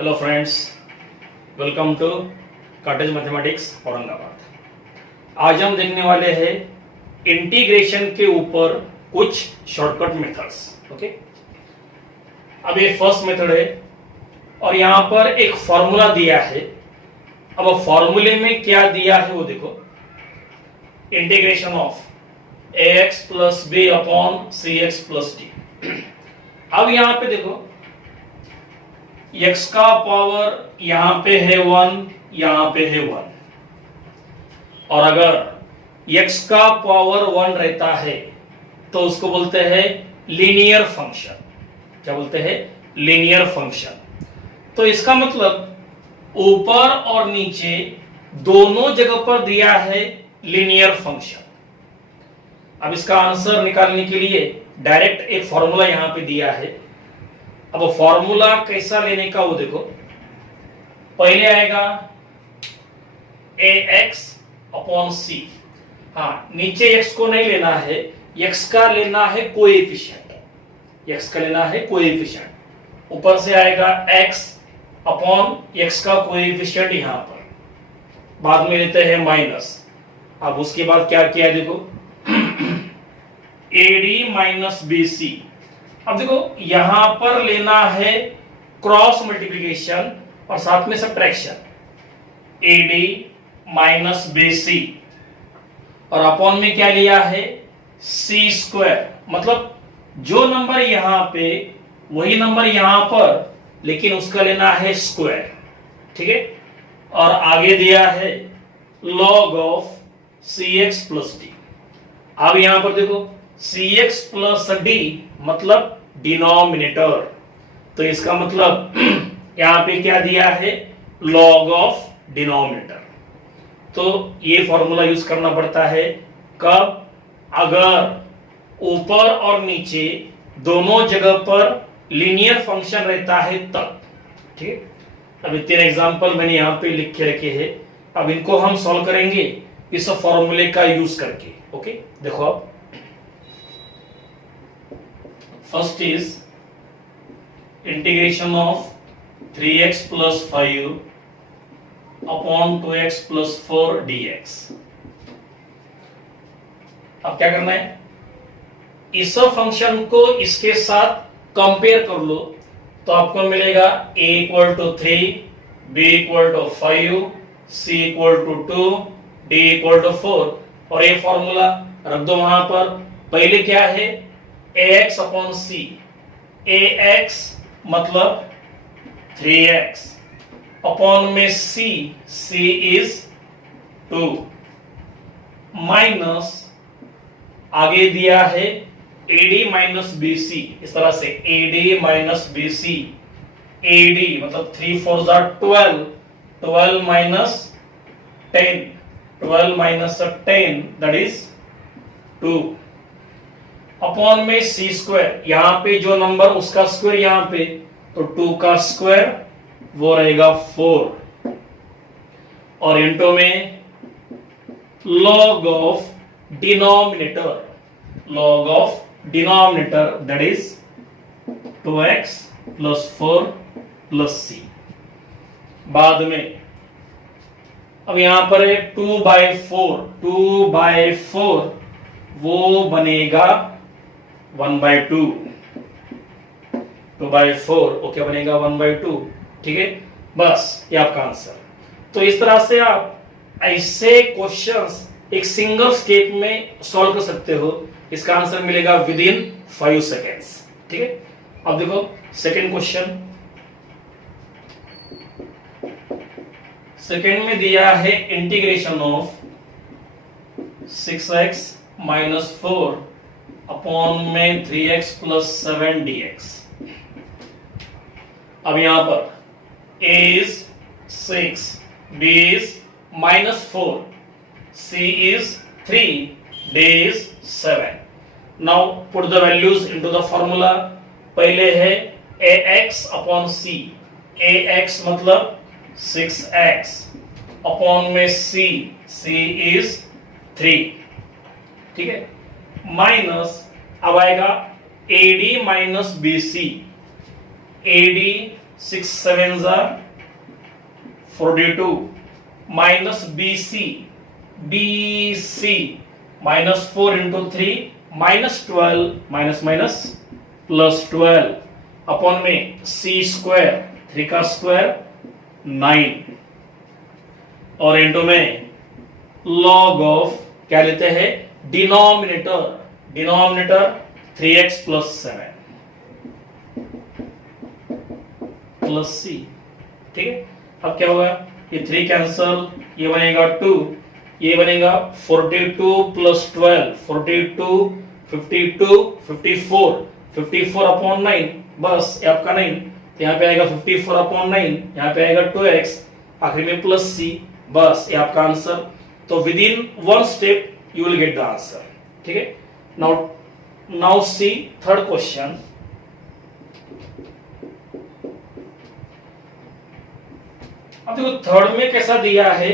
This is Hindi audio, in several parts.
Hello friends, welcome to cottage mathematics Aurangabad. आज हम देखने वाले हैं इंटीग्रेशन के ऊपर कुछ शॉर्टकट मेथड्स। ओके, अब ये फर्स्ट मेथड है और यहां पर एक फॉर्मूला दिया है। अब फॉर्मूले में क्या दिया है वो देखो, integration of ax plus b upon c x plus d. अब यहां पे देखो x का पावर यहां पे है 1, यहां पे है 1, और अगर x का पावर 1 रहता है तो उसको बोलते हैं लीनियर फंक्शन। क्या बोलते हैं? Linear function. तो इसका मतलब ऊपर और नीचे दोनों जगह पर दिया है लीनियर फंक्शन। अब इसका आंसर निकालने के लिए डायरेक्ट एक फॉर्मूला यहां पे दिया है। अब फॉर्मूला कैसा लेने का वो देखो, पहले आएगा ax अपॉन सी। हाँ, नीचे x को नहीं लेना है, x का लेना है कोएफिशिएंट। x का लेना है कोएफिशिएंट। ऊपर से आएगा x अपॉन x का कोएफिशिएंट यहां पर, बाद में लेते हैं माइनस। अब उसके बाद क्या किया देखो, AD माइनस BC। अब देखो यहां पर लेना है क्रॉस मल्टीप्लिकेशन और साथ में सब्ट्रैक्शन। AD माइनस BC और अपॉन में क्या लिया है C स्क्वायर। मतलब जो नंबर यहां पे वही नंबर यहां पर, लेकिन उसका लेना है स्क्वायर। ठीक है, और आगे दिया है log of CX plus D। अब यहां पर देखो CX प्लस D मतलब डिनोमिनेटर, तो इसका मतलब यहां पे क्या दिया है, log ऑफ डिनोमिनेटर। तो ये फॉर्मूला यूज करना पड़ता है कब, अगर ऊपर और नीचे दोनों जगह पर लीनियर फंक्शन रहता है तब। ठीक है, अब 3 एग्जांपल मैंने यहां पे लिख के रखे हैं। अब इनको हम सॉल्व करेंगे इस फॉर्मूले का यूज करके। ओके, देखो अब first is integration of 3x plus 5 upon 2x plus 4 dx। अब क्या करना है, इस फंक्शन को इसके साथ कंपेयर कर लो तो आपको मिलेगा a equal to 3, b equal to 5, c equal to 2, d equal to 4, और ये फॉर्मूला रख दो वहां पर। पहले क्या है, ax अपॉन c। ax मतलब 3x अपॉन में c इज 2 माइनस आगे दिया है AD माइनस BC। इस तरह से AD माइनस BC, AD मतलब 3 4 12, 12 minus 10, 12 minus 10 that is 2 upon में C स्क्वायर। यहां पे जो नंबर उसका स्क्वायर यहां पे, तो 2 का स्क्वायर वो रहेगा 4, और इनटू में log of denominator, log of denominator that is 2x plus 4 plus c। बाद में अब यहां पर है 2/4, 2/4 वो बनेगा 1/2, 2/4 ओके बनेगा 1/2। ठीक है, बस ये आपका आंसर। तो इस तरह से आप ऐसे क्वेश्चंस एक सिंगल स्टेप में सॉल्व कर सकते हो। इसका आंसर मिलेगा विद इन 5 सेकेंड्स। ठीक है, अब देखो सेकेंड क्वेश्चन। सेकेंड में दिया है integration of 6x minus 4 upon में 3x प्लस 7 dx। अब यहां पर a is 6, b is minus 4, c is 3, d is 7. Now put the values into the formula. पहले है ax upon c। ax मतलब 6x अपॉन में c is 3। ठीक है, माइनस अब आएगा AD माइनस BC। AD 6 7 जा 42 minus BC minus 4 into 3 minus 12 minus minus plus 12 upon में C स्क्वायर 3 का स्क्वायर 9 और इंटू में लॉग ऑफ क्या लेते हैं denominator 3x plus 7 plus C। ठीक है, अब क्या होगा, ये 3 कैंसल, ये बनेगा 2, ये बनेगा 42 प्लस 12 42 52 54 अपॉन 9, बस ये आपका 9, तो यहाँ पे आएगा 54 अपॉन 9, यहाँ पे आएगा 2x, आखिर में प्लस C, बस ये आपका आंसर। तो with in one step you will get the answer. ठीक है, नाउ सी थर्ड क्वेश्चन। अब देखो थर्ड में कैसा दिया है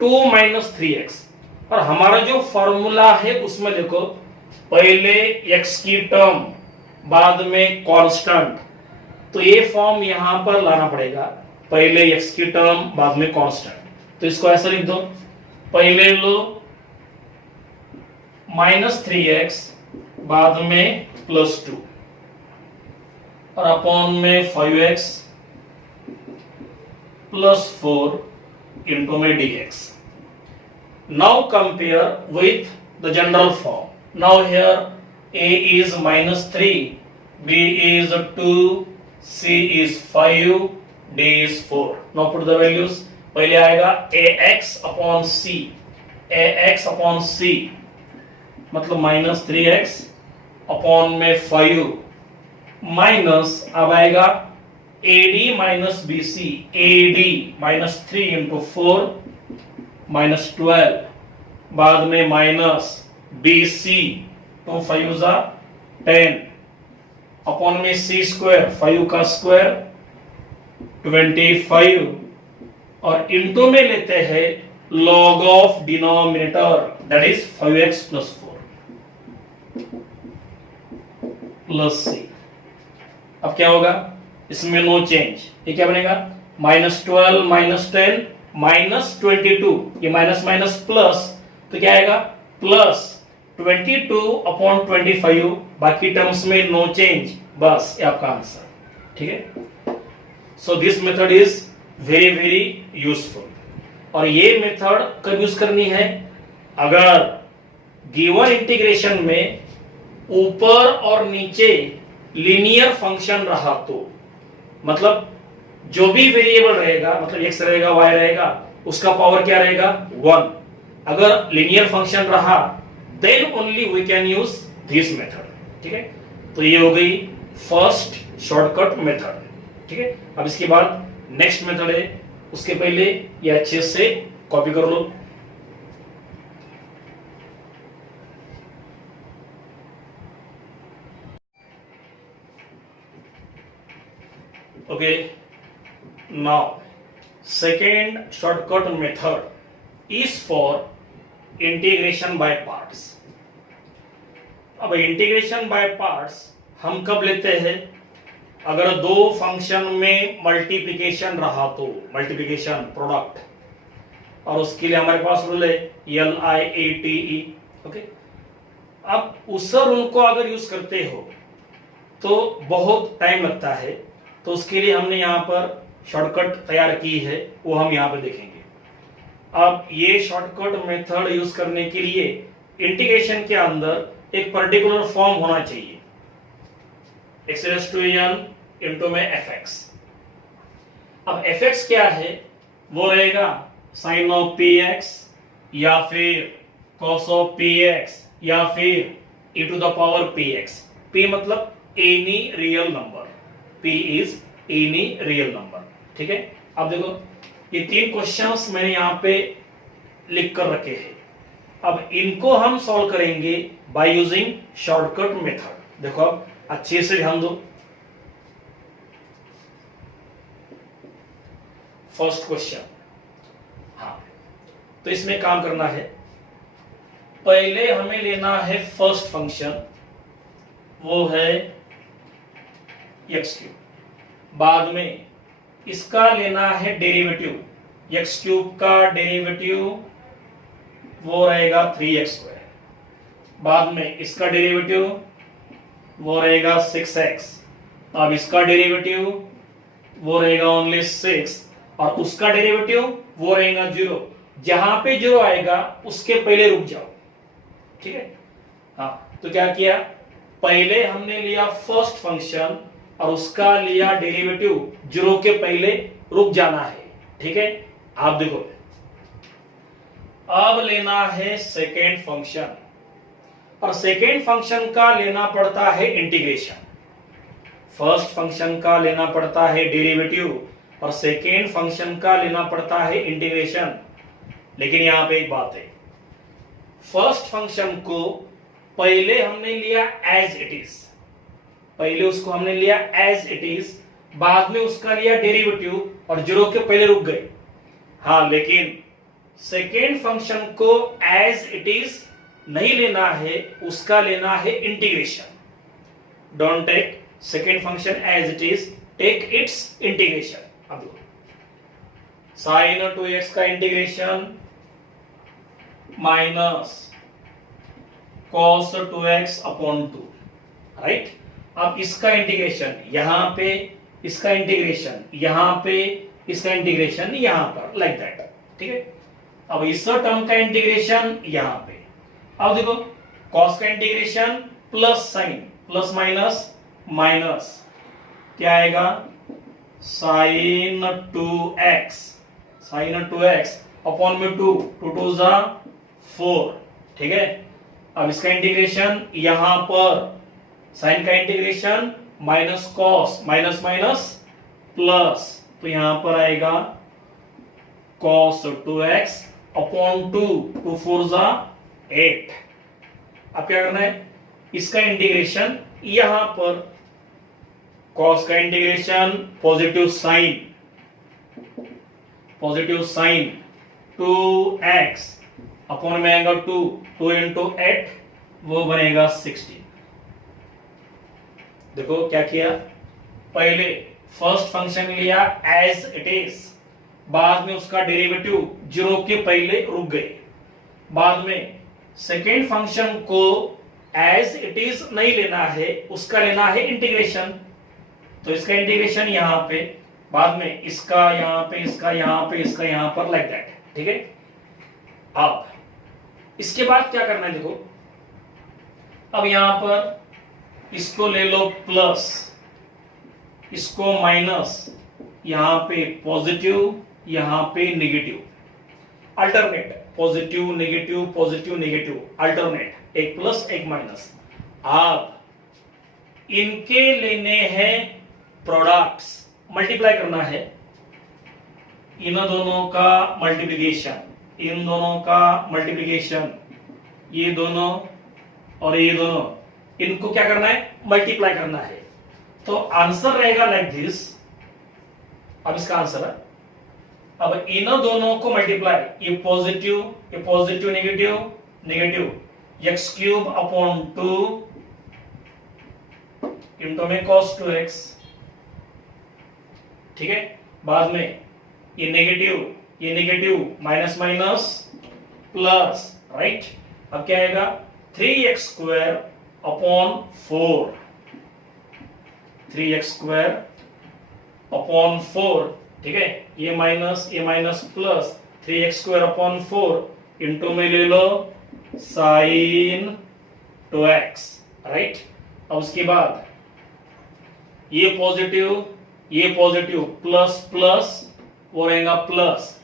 2 माइनस 3x, और हमारा जो फॉर्मूला है उसमें देखो पहले x की टर्म बाद में कांस्टेंट, तो ये फॉर्म यहां पर लाना पड़ेगा, पहले x की टर्म बाद में कांस्टेंट। तो इसको ऐसा लिख दो, पहले लो माइनस 3x बाद में प्लस 2 और अपॉन में 5x प्लस 4 इंटू में dx। Now compare with the general form. Now here a is minus 3, b is 2, c is 5, d is 4. Now put the values. पहले आएगा ax upon c मतलब माइनस 3x अपॉन में 5 माइनस अब आएगा AD minus BC, AD minus 3 into 4 minus 12 बाद में माइनस BC 2 5 जा 10 अपॉन में C स्क्वायर 5 का स्क्वायर 25 और इंटू में लेते हैं log of denominator that is 5x plus 4 plus C। अब क्या होगा, इसमें नो चेंज, ये क्या बनेगा माइनस 12 माइनस 10 माइनस 22, ये माइनस माइनस प्लस, तो क्या आएगा प्लस 22 अपॉन 25, बाकी टर्म्स में नो चेंज, बस ये आपका आंसर। ठीक है, so this method is very very useful. और ये मेथड कब यूज करनी है, अगर गिवन इंटीग्रेशन में ऊपर और नीचे लीनियर फंक्शन रहा तो, मतलब जो भी वेरिएबल रहेगा, मतलब x रहेगा y रहेगा, उसका पावर क्या रहेगा 1। अगर लीनियर फंक्शन रहा then only we can use this method. ठीक है, तो ये हो गई फर्स्ट शॉर्टकट मेथड। ठीक है, अब इसके बाद नेक्स्ट मेथड है, उसके पहले ये अच्छे से कॉपी कर लो। Okay, now second shortcut method is for integration by parts. अब इंटीग्रेशन बाय पार्ट्स हम कब लेते हैं, अगर दो फंक्शन में मल्टीप्लिकेशन रहा तो, मल्टीप्लिकेशन प्रोडक्ट, और उसके लिए हमारे पास रूल है LIATE। ओके, अब उस रूल को अगर यूज करते हो तो बहुत टाइम लगता है, तो उसके लिए हमने यहाँ पर शॉर्टकट तैयार की है, वो हम यहाँ पर देखेंगे। अब ये शॉर्टकट मेथड यूज करने के लिए इंटीग्रेशन के अंदर एक पर्टिकुलर फॉर्म होना चाहिए, x raised to n into में fx। अब fx क्या है, वो रहेगा sin ऑफ px या फिर cos ऑफ px या फिर e to the power px। p मतलब any real number, p is any real number. ठीक है, अब देखो ये तीन क्वेश्चंस मैंने यहां पे लिख कर रखे हैं, अब इनको हम सॉल्व करेंगे बाय यूजिंग शॉर्टकट मेथड। देखो अब अच्छे से ध्यान दो। फर्स्ट क्वेश्चन, हाँ, तो इसमें काम करना है, पहले हमें लेना है फर्स्ट फंक्शन, वो है x क्यूब, बाद में इसका लेना है डेरिवेटिव, एक्स क्यूब का डेरिवेटिव वो रहेगा 3x²। बाद में इसका डेरिवेटिव वो रहेगा 6x। अब इसका डेरिवेटिव वो रहेगा ओनली 6 और उसका डेरिवेटिव वो रहेगा 0। जहां पे 0 आएगा उसके पहले रुक जाओ, ठीक है। हाँ, तो क्या किया, पहले हमने लिया फर्स्ट फंक्शन और उसका लिया डेरिवेटिव, 0 के पहले रुक जाना है, ठीक है। आप देखो, अब लेना है सेकेंड फंक्शन और सेकेंड फंक्शन का लेना पड़ता है इंटीग्रेशन। फर्स्ट फंक्शन का लेना पड़ता है डेरिवेटिव और सेकेंड फंक्शन का लेना पड़ता है इंटीग्रेशन। लेकिन यहां पे एक बात है, फर्स्ट फंक्शन को पहले हमने लिया एज इट इज, पहले उसको हमने लिया एज इट इज, बाद में उसका लिया डेरिवेटिव और 0 के पहले रुक गए। हाँ, लेकिन सेकेंड फंक्शन को एज इट इज नहीं लेना है, उसका लेना है integration. Don't take second function as it is, take its integration. अब साइन 2x का integration minus cos 2x upon 2, right. अब इसका इंटीग्रेशन यहां पे, इसका इंटीग्रेशन यहां पे, इसका इंटीग्रेशन यहां पर, लाइक दैट, ठीक है। अब इस टर्म का इंटीग्रेशन यहां पे, अब देखो cos का integration plus sign, plus minus minus, क्या आएगा, sign 2x, sign 2x upon में 2, 2 2 जा 4, ठीक है। अब इसका इंटीग्रेशन यहां पर, साइन का integration minus cos, minus minus plus, तो यहां पर आएगा cos 2x अपॉन 2, 2 4 जा 8। अब क्या करना है, इसका इंटीग्रेशन यहां पर, cos का integration positive sign 2x upon में आएगा 2, 2 इंटू 8 वो बनेगा 16। देखो क्या किया, पहले फर्स्ट फंक्शन लिया एज इट इज, बाद में उसका डेरिवेटिव 0 के पहले रुक गए। बाद में सेकेंड फंक्शन को एज इट इज नहीं लेना है, उसका लेना है इंटीग्रेशन। तो इसका इंटीग्रेशन यहां पे, बाद में इसका यहां पे, इसका यहां पे, इसका यहां पर, लाइक दैट, ठीक है। अब इसके बाद क्या करना है, देखो अब यहां पर इसको ले लो प्लस, इसको माइनस, यहां पे पॉजिटिव, यहां पे negative, alternate, positive negative, positive negative, alternate, एक प्लस एक माइनस। आप इनके लेने हैं प्रोडक्ट्स, मल्टीप्लाई करना है, इन दोनों का मल्टीप्लिकेशन, इन दोनों का मल्टीप्लिकेशन, ये दोनों और ये दोनों, इनको क्या करना है, मल्टीप्लाई करना है। तो आंसर रहेगा लाइक दिस। अब इसका आंसर है, अब इन दोनों को मल्टीप्लाई, ये positive negative negative, x cube upon 2 into में cos 2x, ठीक है। बाद में ये negative minus minus plus, right. अब क्या आएगा, 3x² अपॉन 4, 3x² अपॉन 4, ठीक है। ये minus plus, 3x² upon 4 into में ले लो साइन 2x, राइट। अब उसके बाद ये पॉजिटिव प्लस प्लस वो रहेगा प्लस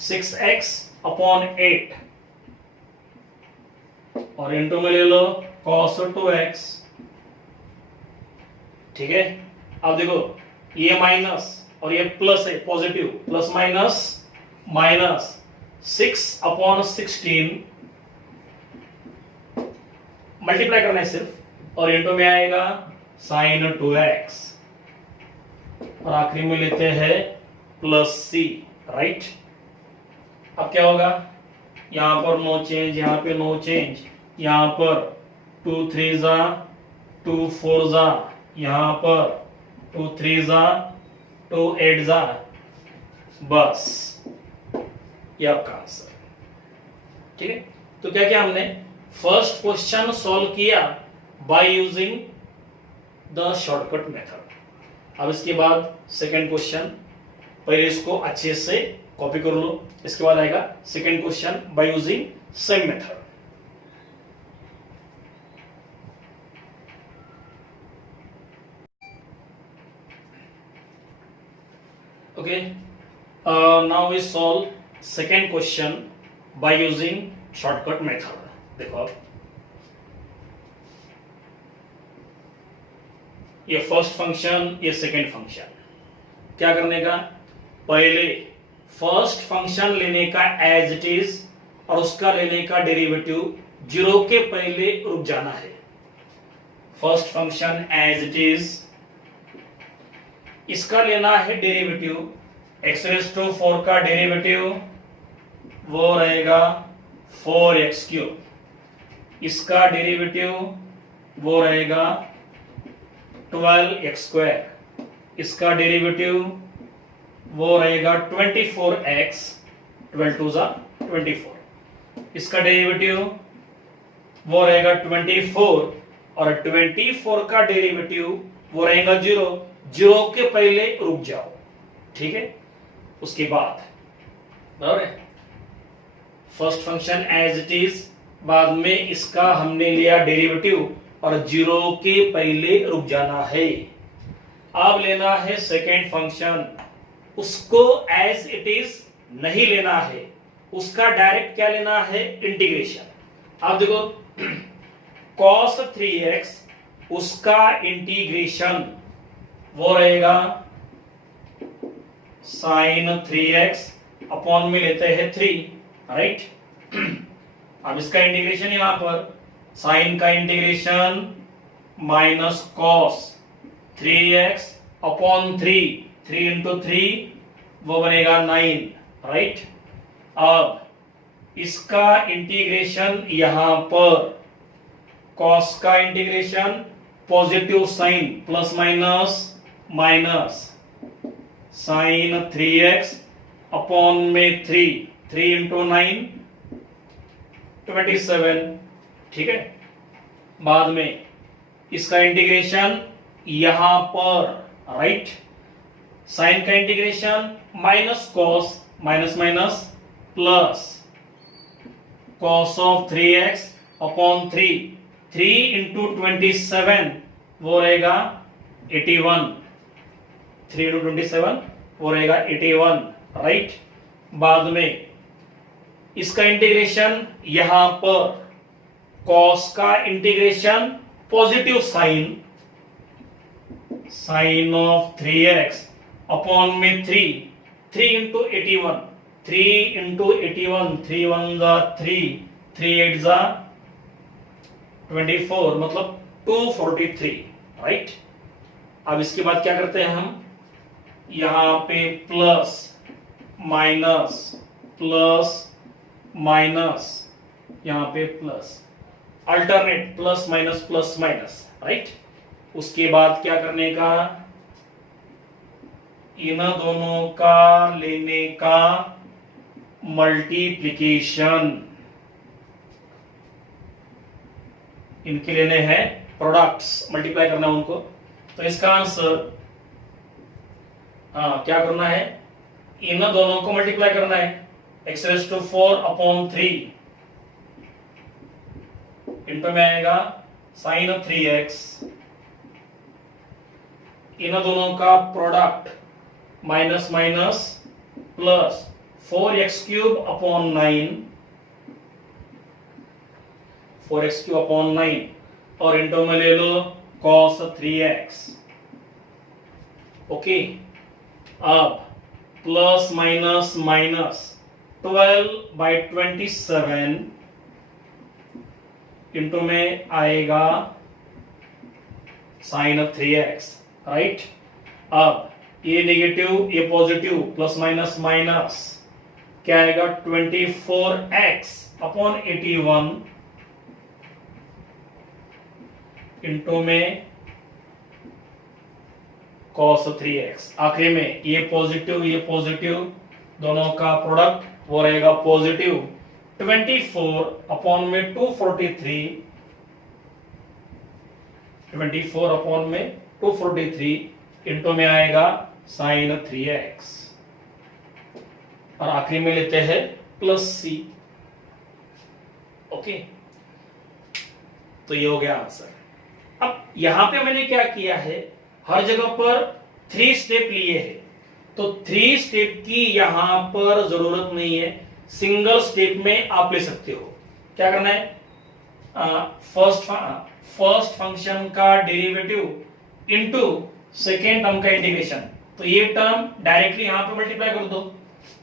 6x अपॉन 8 और इंटू में ले लो cos 2x, ठीक है। अब देखो ये माइनस और ये प्लस है, positive, plus minus minus 6 upon 16, multiply करना है सिर्फ, और इंटू में आएगा साइन 2x, और आखिरी में लेते हैं प्लस c, राइट। अब क्या होगा, यहां पर नो चेंज, यहां पे नो चेंज, यहां पर 2 3 जा 2 4 जा, यहां पर 2 3 जा 2 8 जा बस ये आपका आंसर। ठीक है, तो क्या किया हमने, फर्स्ट क्वेश्चन सॉल्व किया by using the shortcut method. अब इसके बाद सेकंड क्वेश्चन, पहले इसको अच्छे से कॉपी कर लो, इसके बाद आएगा second question by using same method. Okay, now we solve second question by using shortcut method. देखो आप, ये फर्स्ट फंक्शन, ये सेकंड फंक्शन, क्या करने का, पहले फर्स्ट फंक्शन लेने का एज इट इज और उसका लेने का डेरिवेटिव जीरो के पहले रुक जाना है। First function as it is, इसका लेना है डेरिवेटिव, एक्स रेज टू 4 का डेरिवेटिव वो रहेगा 4x3, इसका डेरिवेटिव वो रहेगा 12x2, इसका डेरिवेटिव वो रहेगा 24x, 12 टू ज़ा 24, इसका डेरिवेटिव वो रहेगा 24 और 24 का डेरिवेटिव वो रहेगा 0, 0 के पहले रुक जाओ। ठीक है, उसके बाद बराबर है, first function as it is, बाद में इसका हमने लिया डेरिवेटिव और 0 के पहले रुक जाना है। अब लेना है सेकेंड फंक्शन, उसको एज इट इज नहीं लेना है, उसका डायरेक्ट क्या लेना है, इंटीग्रेशन। आप देखो cos 3x, उसका इंटीग्रेशन वो रहेगा sin 3x, अपॉन में लेते हैं 3, राइट। अब इसका इंटीग्रेशन यहां पर sin का integration minus cos 3x upon 3 into 3 वो बनेगा 9, राइट। अब इसका इंटीग्रेशन यहां पर cos का integration positive sine plus minus minus sine 3x upon में 3 इंटू 9 27। ठीक है, बाद में इसका इंटीग्रेशन यहां पर, राइट, साइन का integration minus cos minus minus plus cos of 3x upon 3 into 27 वो रहेगा 81, 3 इंटू 27 वो रहेगा 81, राइट। बाद में इसका इंटीग्रेशन यहां पर कॉस का integration positive sine of 3x upon में 3 इंटू 81, 3 इंटू 81, 3 1 जा 3 8 जा 24, मतलब 243, राइट। अब इसके बाद क्या करते हैं हम, यहां पे प्लस माइनस यहां पे plus, alternate plus minus, right. उसके बाद क्या करने का, इन दोनों का लेने का मल्टीप्लिकेशन, इनके लेने हैं प्रोडक्ट्स, मल्टीप्लाई करना उनको। तो इसका आंसर क्या करना है, इन दोनों को मल्टीप्लाई करना है, x raise to 4 upon 3 into में आएगा साइन 3x, इन दोनों का product minus minus plus 4x³ upon 9, 4x³ upon 9 और इंटू में ले लो cos 3x। ओके, अब प्लस माइनस माइनस 12/27 इंटू में आएगा साइन 3x, राइट। अब ये नेगेटिव ये पॉजिटिव, प्लस माइनस माइनस क्या आएगा, 24x अपॉन 81 इंटू में cos 3x। आखिरी में ये पॉजिटिव दोनों का प्रोडक्ट वो रहेगा पॉजिटिव 24 अपॉन में 243, 24 अपॉन में 243 इंटू में आएगा साइन 3x, और आखिरी में लेते हैं प्लस सी। ओके, तो ये हो गया आंसर। अब यहां पे मैंने क्या किया है, हर जगह पर 3 स्टेप लिए हैं, तो 3 स्टेप की यहां पर जरूरत नहीं है, सिंगल स्टेप में आप ले सकते हो। क्या करना है, फर्स्ट फंक्शन का डेरिवेटिव इनटू सेकेंड टर्म का इंटीग्रेशन। तो ये टर्म डायरेक्टली यहां पर मल्टीप्लाई कर दो,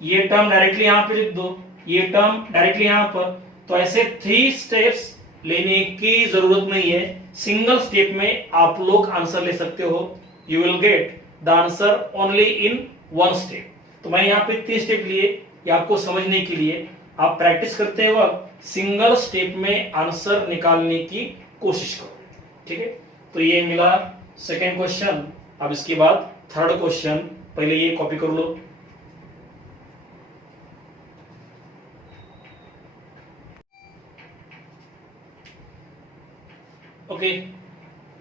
ये टर्म डायरेक्टली यहां पे लिख दो, ये टर्म डायरेक्टली यहां पर। तो ऐसे 3 स्टेप्स लेने की जरूरत नहीं है, सिंगल स्टेप में आप लोग आंसर ले सकते हो। You will get the answer only in 1 step. तो मैंने यहाँ पे 3 स्टेप लिए, ये आपको समझने के लिए। आप प्रैक्टिस करते वक्त सिंगल स्टेप में आंसर निकालने की कोशिश करो, ठीक है। तो ये मिला सेकेंड क्वेश्चन। अब इसके बाद थर्ड क्वेश्चन, पहले ये कॉपी कर लो। Okay,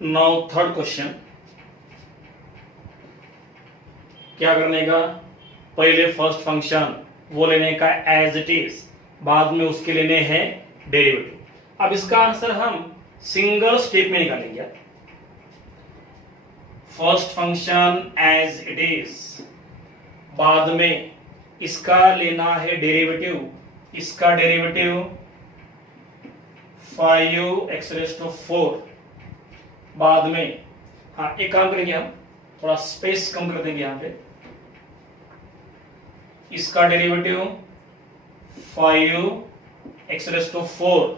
now third question. क्या करने का, पहले फर्स्ट फंक्शन वो लेने का एज इट इज, बाद में उसके लेने हैं डेरिवेटिव। अब इसका आंसर हम सिंगल स्टेप में निकालेंगे। First function as it is, बाद में इसका लेना है डेरिवेटिव, इसका डेरिवेटिव 5x⁴, बाद में हाँ एक काम करेंगे, हम थोड़ा स्पेस कम कर देंगे यहां पे। इसका डेरिवेटिव 5x⁴,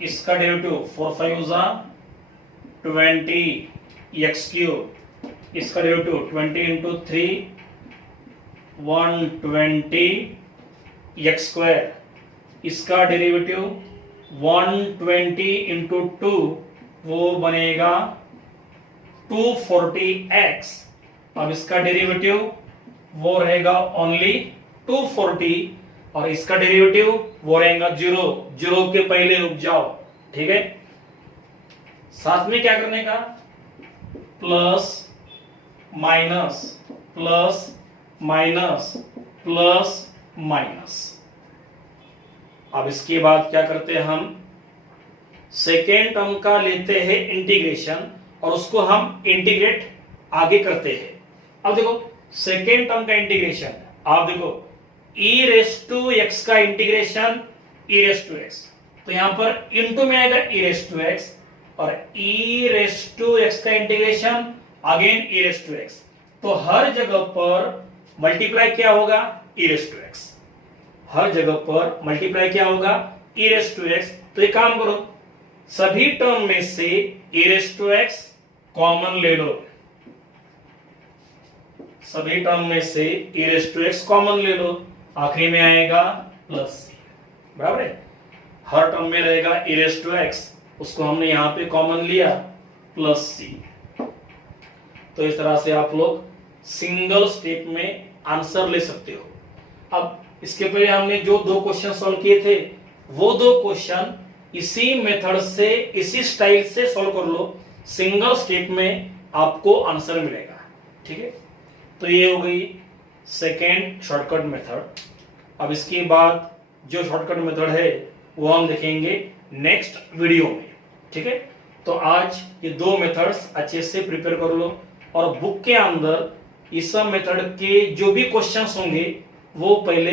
इसका डेरिवेटिव 4 5 20x³, इसका डेरिवेटिव 20 × 3 120x², इसका डेरिवेटिव 120 × 2 वो बनेगा 240x। अब इसका डेरिवेटिव वो रहेगा ओनली 240, और इसका डेरिवेटिव वो रहेगा 0, 0 के पहले रुक जाओ, ठीक है। साथ में क्या करने का, plus minus plus minus plus minus. अब इसके बाद क्या करते हैं, हम सेकेंड टर्म का लेते हैं इंटीग्रेशन, और उसको हम इंटीग्रेट आगे करते हैं। अब देखो सेकेंड टर्म का इंटीग्रेशन, आप देखो e⁻x का इंटीग्रेशन e⁻x, तो यहां पर इनटू में आएगा e⁻x, और e⁻x का इंटीग्रेशन अगेन e⁻x। तो हर जगह पर मल्टीप्लाई क्या होगा, e⁻x, हर जगह पर मल्टीप्लाई क्या होगा, e⁻x। तो एक काम करो, सभी टर्म में से e⁻x कॉमन ले लो, सभी टर्म में से e⁻x कॉमन ले लो, आखिरी में आएगा प्लस सी, बराबर है। हर टर्म में रहेगा e⁻x, उसको हमने यहां पे कॉमन लिया, प्लस सी। तो इस तरह से आप लोग सिंगल स्टेप में आंसर ले सकते हो। अब इसके पहले हमने जो 2 क्वेश्चन सॉल्व किए थे, वो 2 क्वेश्चन इसी मेथड से, इसी स्टाइल से सॉल्व कर लो, सिंगल स्टेप में आपको आंसर मिलेगा, ठीक है। तो ये हो गई सेकेंड शॉर्टकट मेथड। अब इसके बाद जो शॉर्टकट मेथड है वो हम देखेंगे नेक्स्ट वीडियो में, ठीक है। तो आज ये 2 मेथड्स अच्छे से प्रिपेयर कर लो, और बुक के अंदर इस सब मेथड के जो भी क्वेश्चंस होंगे वो पहले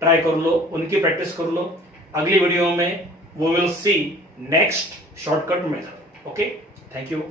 ट्राई कर लो, उनकी प्रैक्टिस कर लो। अगली वीडियो में वो will see next shortcut method. Okay, thank you.